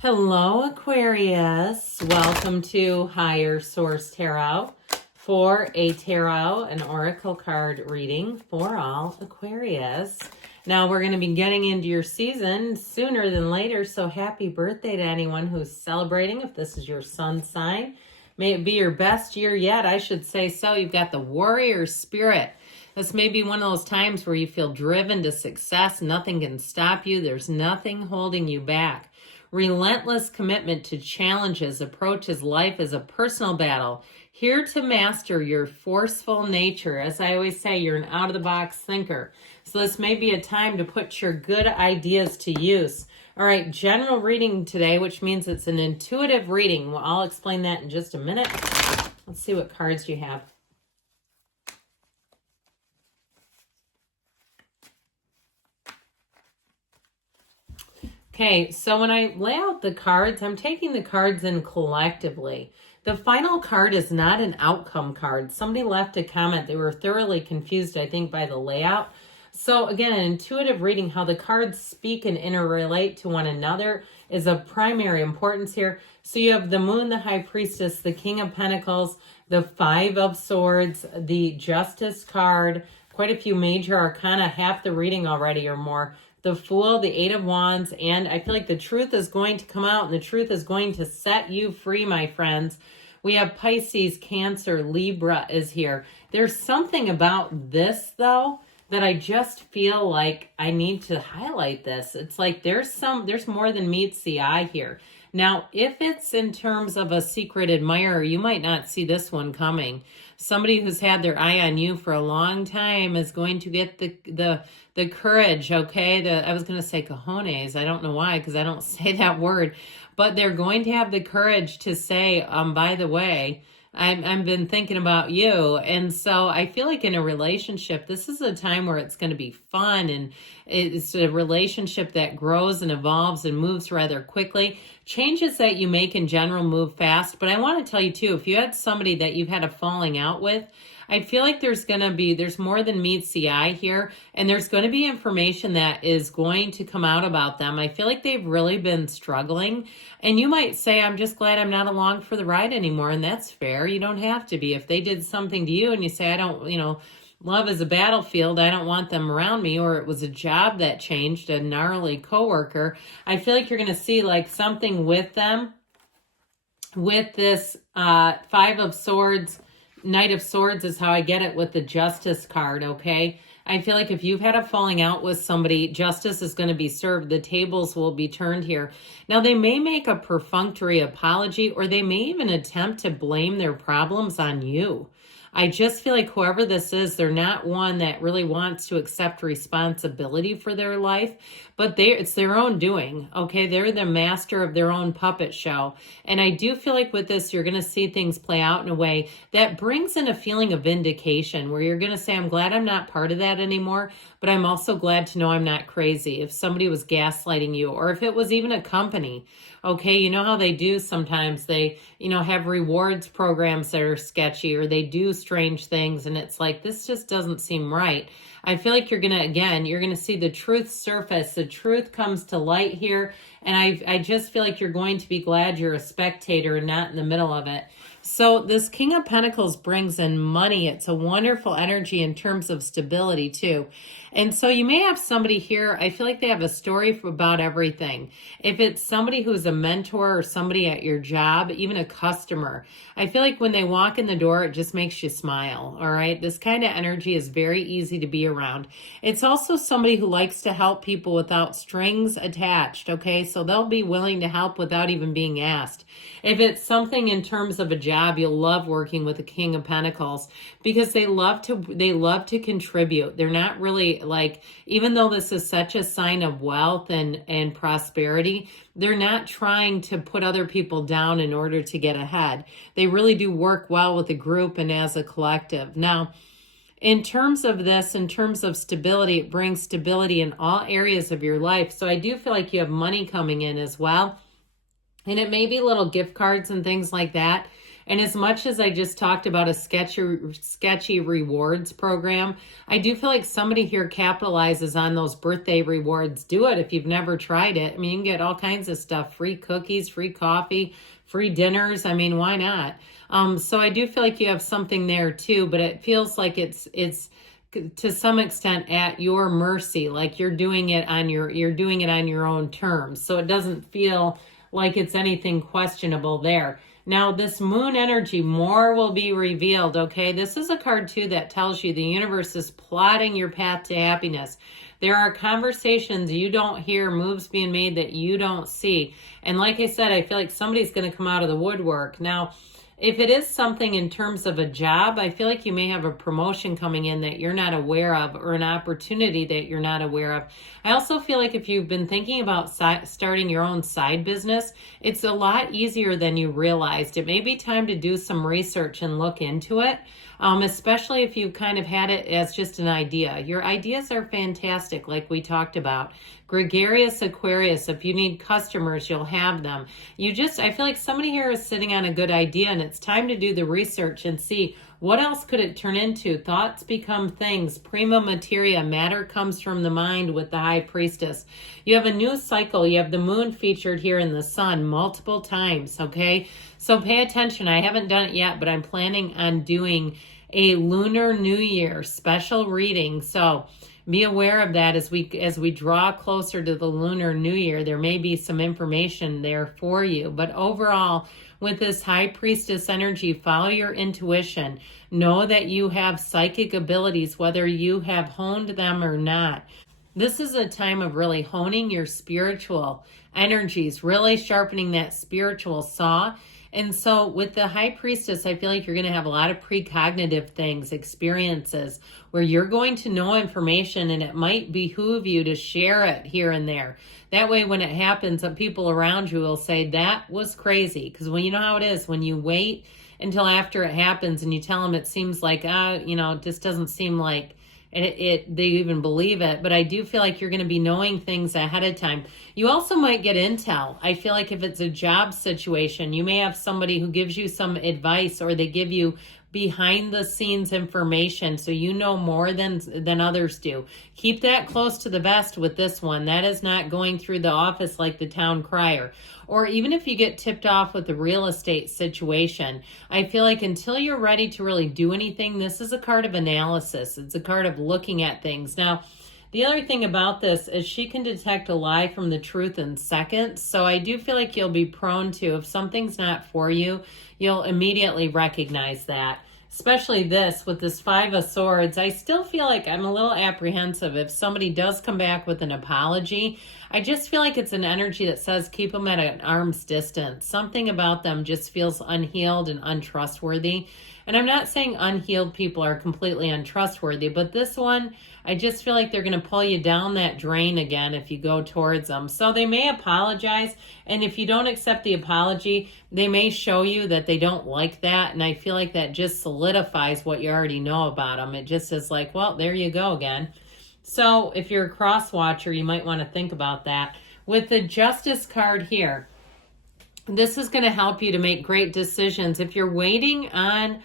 Hello, Aquarius. Welcome to Higher Source Tarot for a tarot and oracle card reading for all Aquarius. Now, we're going to be getting into your season sooner than later, so happy birthday to anyone who's celebrating. If this is your sun sign, may it be your best year yet. I should say so. You've got the warrior spirit. This may be one of those times where you feel driven to success. Nothing can stop you. There's nothing holding you back. Relentless commitment to challenges, approaches life as a personal battle. Here to master your forceful nature. As I always say, you're an out-of-the-box thinker. So this may be a time to put your good ideas to use. All right, general reading today, which means it's an intuitive reading. Well, I'll explain that in just a minute. Let's see what cards you have. Okay, so when I lay out the cards, I'm taking the cards in collectively. The final card is not an outcome card. Somebody left a comment. They were thoroughly confused, I think, by the layout. So again, an intuitive reading, how the cards speak and interrelate to one another is of primary importance here. So you have the Moon, the High Priestess, the King of Pentacles, the Five of Swords, the Justice card, quite a few major arcana, half the reading already or more. The Fool, the Eight of Wands, and I feel like the truth is going to come out and the truth is going to set you free, my friends. We have Pisces, Cancer, Libra is here. There's something about this, though, that I just feel like I need to highlight this. It's like there's more than meets the eye here. Now, if it's in terms of a secret admirer, you might not see this one coming. Somebody who's had their eye on you for a long time is going to get the courage, okay? I was going to say cojones. I don't know why, because I don't say that word. But they're going to have the courage to say, by the way, I've been thinking about you. And so I feel like in a relationship, this is a time where it's going to be fun, and it's a relationship that grows and evolves and moves rather quickly. Changes that you make in general move fast. But I want to tell you too, if you had somebody that you've had a falling out with, I feel like there's more than meets the eye here, and there's going to be information that is going to come out about them. I feel like they've really been struggling, and you might say, I'm just glad I'm not along for the ride anymore, and that's fair. You don't have to be. If they did something to you and you say, I don't, love is a battlefield, I don't want them around me, or it was a job that changed, a gnarly coworker, I feel like you're going to see like something with them, with this Five of Swords, Knight of Swords is how I get it with the Justice card, okay? I feel like if you've had a falling out with somebody, justice is going to be served. The tables will be turned here. Now, they may make a perfunctory apology, or they may even attempt to blame their problems on you. I just feel like whoever this is, they're not one that really wants to accept responsibility for their life, but it's their own doing, okay? They're the master of their own puppet show. And I do feel like with this, you're going to see things play out in a way that brings in a feeling of vindication, where you're going to say, I'm glad I'm not part of that anymore, but I'm also glad to know I'm not crazy. If somebody was gaslighting you, or if it was even a company, okay, you know how they do sometimes, they, have rewards programs that are sketchy, or they do strange things, and it's like, this just doesn't seem right. I feel like you're going to see the truth surface. The truth comes to light here, and I just feel like you're going to be glad you're a spectator and not in the middle of it. So this King of Pentacles brings in money. It's a wonderful energy in terms of stability too. And so you may have somebody here, I feel like they have a story about everything. If it's somebody who's a mentor or somebody at your job, even a customer, I feel like when they walk in the door, it just makes you smile, all right? This kind of energy is very easy to be around. It's also somebody who likes to help people without strings attached, okay? So they'll be willing to help without even being asked. If it's something in terms of a job, you'll love working with the King of Pentacles, because they love to contribute. They're not really like, even though this is such a sign of wealth and prosperity, they're not trying to put other people down in order to get ahead. They really do work well with a group and as a collective. Now, in terms of this, in terms of stability, it brings stability in all areas of your life. So I do feel like you have money coming in as well. And it may be little gift cards and things like that. And as much as I just talked about a sketchy rewards program, I do feel like somebody here capitalizes on those birthday rewards. Do it if you've never tried it. I mean, you can get all kinds of stuff, free cookies, free coffee, free dinners. I mean, why not? So I do feel like you have something there too, but it feels like it's to some extent at your mercy, like you're doing it on your own terms. So it doesn't feel like it's anything questionable there. Now, this moon energy, more will be revealed, okay? This is a card, too, that tells you the universe is plotting your path to happiness. There are conversations you don't hear, moves being made that you don't see. And like I said, I feel like somebody's going to come out of the woodwork. Now, if it is something in terms of a job, I feel like you may have a promotion coming in that you're not aware of, or an opportunity that you're not aware of. I also feel like if you've been thinking about starting your own side business, it's a lot easier than you realized. It may be time to do some research and look into it, especially if you've kind of had it as just an idea. Your ideas are fantastic, like we talked about. Gregarious Aquarius, if you need customers, you'll have them. I feel like somebody here is sitting on a good idea, and it's time to do the research and see what else could it turn into. Thoughts become things. Prima materia, matter comes from the mind with the High Priestess. You have a new cycle. You have the moon featured here in the sun multiple times, okay? So pay attention. I haven't done it yet, but I'm planning on doing a Lunar New Year special reading. So be aware of that as we draw closer to the Lunar New Year. There may be some information there for you. But overall, with this High Priestess energy, follow your intuition. Know that you have psychic abilities, whether you have honed them or not. This is a time of really honing your spiritual energies, really sharpening that spiritual saw. And so with the High Priestess, I feel like you're going to have a lot of precognitive things, experiences, where you're going to know information, and it might behoove you to share it here and there. That way, when it happens, some people around you will say, that was crazy. Because when you know how it is, when you wait until after it happens and you tell them it seems like, it just doesn't seem like they even believe it. But I do feel like you're going to be knowing things ahead of time. You also might get intel. I feel like if it's a job situation, you may have somebody who gives you some advice, or they give you behind the scenes information, so you know more than others do. Keep that close to the vest with this one. That is not going through the office like the town crier. Or even if you get tipped off with a real estate situation, I feel like until you're ready to really do anything, this is a card of analysis. It's a card of looking at things. Now, the other thing about this is she can detect a lie from the truth in seconds. So I do feel like you'll be prone to, if something's not for you, you'll immediately recognize that. Especially this, with this Five of Swords, I still feel like I'm a little apprehensive if somebody does come back with an apology. I just feel like it's an energy that says keep them at an arm's distance. Something about them just feels unhealed and untrustworthy. And I'm not saying unhealed people are completely untrustworthy, but this one, I just feel like they're going to pull you down that drain again if you go towards them. So they may apologize, and if you don't accept the apology, they may show you that they don't like that, and I feel like that just solidifies what you already know about them. It just is like, well, there you go again. So if you're a cross watcher, you might want to think about that. With the Justice card here, this is going to help you to make great decisions. If you're waiting on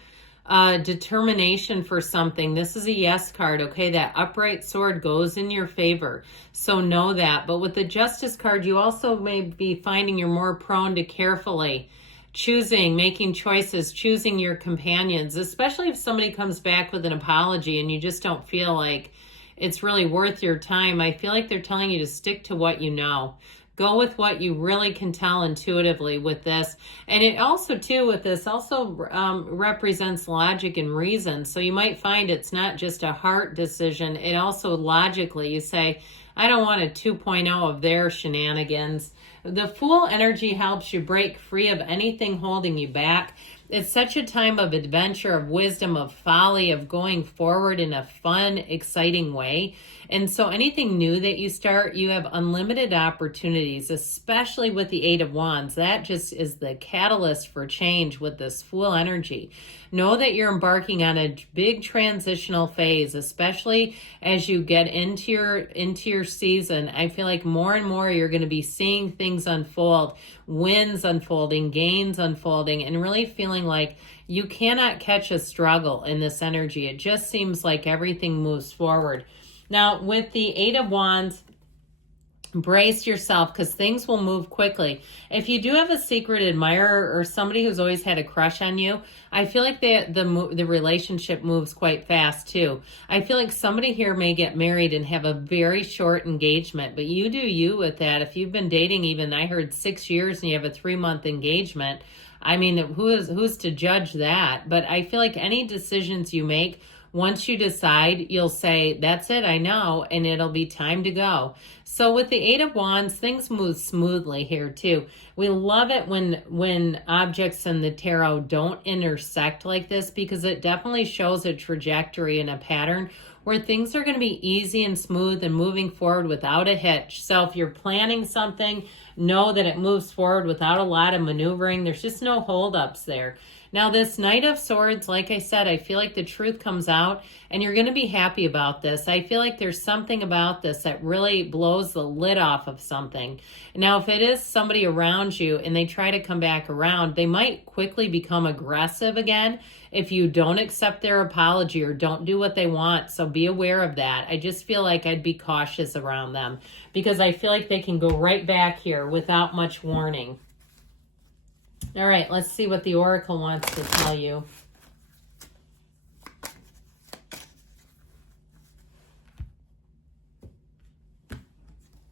determination for something, this is a yes card, okay? That upright sword goes in your favor, so know that. But with the Justice card, you also may be finding you're more prone to carefully choosing, making choices, choosing your companions, especially if somebody comes back with an apology and you just don't feel like it's really worth your time. I feel like they're telling you to stick to what you know. Go with what you really can tell intuitively with this. And it also, too, with this, also represents logic and reason. So you might find it's not just a heart decision. It also logically, you say, I don't want a 2.0 of their shenanigans. The Fool energy helps you break free of anything holding you back. It's such a time of adventure, of wisdom, of folly, of going forward in a fun, exciting way. And so anything new that you start, you have unlimited opportunities, especially with the Eight of Wands. That just is the catalyst for change with this Fool energy. Know that you're embarking on a big transitional phase, especially as you get into your season. I feel like more and more you're going to be seeing things unfold, wins unfolding, gains unfolding, and really feeling feeling like you cannot catch a struggle in this energy. It just seems like everything moves forward. Now, with the Eight of Wands, brace yourself because things will move quickly. If you do have a secret admirer or somebody who's always had a crush on you, I feel like the relationship moves quite fast too. I feel like somebody here may get married and have a very short engagement, but you do you with that. If you've been dating, even I heard 6 years and you have a 3-month engagement, I mean, who's to judge that? But I feel like any decisions you make, once you decide, you'll say, that's it, I know, and it'll be time to go. So with the Eight of Wands, things move smoothly here too. We love it when objects in the tarot don't intersect like this, because it definitely shows a trajectory and a pattern where things are going to be easy and smooth and moving forward without a hitch. So if you're planning something, know that it moves forward without a lot of maneuvering. There's just no holdups there. Now, this Knight of Swords, like I said, I feel like the truth comes out and you're going to be happy about this. I feel like there's something about this that really blows the lid off of something. Now, if it is somebody around you and they try to come back around, they might quickly become aggressive again if you don't accept their apology or don't do what they want. So be aware of that. I just feel like I'd be cautious around them because I feel like they can go right back here without much warning. All right, let's see what the Oracle wants to tell you.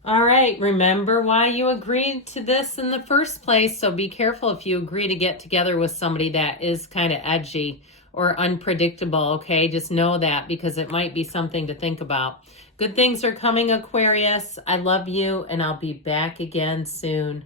All right, remember why you agreed to this in the first place, so be careful if you agree to get together with somebody that is kind of edgy or unpredictable, okay? Just know that because it might be something to think about. Good things are coming, Aquarius. I love you, and I'll be back again soon.